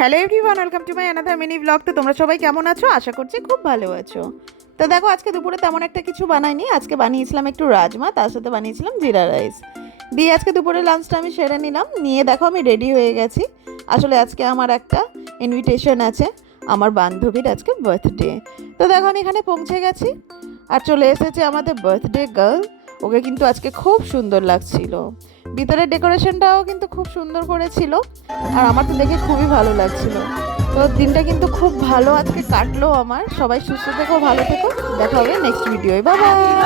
Hello everyone, welcome to my another mini blog. তো তোমরা সবাই কেমন আছো? আশা করছি খুব ভালো আছো। তো দেখো, আজকে দুপুরে তেমন একটা কিছু বানাইনি। আজকে বানিয়েছিলাম একটু রাজমা, তার সাথে বানিয়েছিলাম জিরা রাইস দিয়ে আজকে দুপুরে লাঞ্চটা আমি সেরে নিলাম। নিয়ে দেখো আমি রেডি হয়ে গেছি। আসলে আজকে আমার একটা ইনভিটেশন আছে, আমার বান্ধবীর আজকে বার্থডে। তো দেখো আমি এখানে পৌঁছে গেছি আর চলে এসেছে আমাদের বার্থডে গার্ল। ওকে কিন্তু আজকে খুব সুন্দর লাগছিল, ভিতরের ডেকোরেশনটাও কিন্তু খুব সুন্দর করেছিল আর আমার তো দেখে খুবই ভালো লাগছিল। তো দিনটা কিন্তু খুব ভালো আজকে কাটলো আমার। সবাই সুস্থ থেকো, ভালো থেকো, দেখা হবে নেক্সট ভিডিও। Bye bye.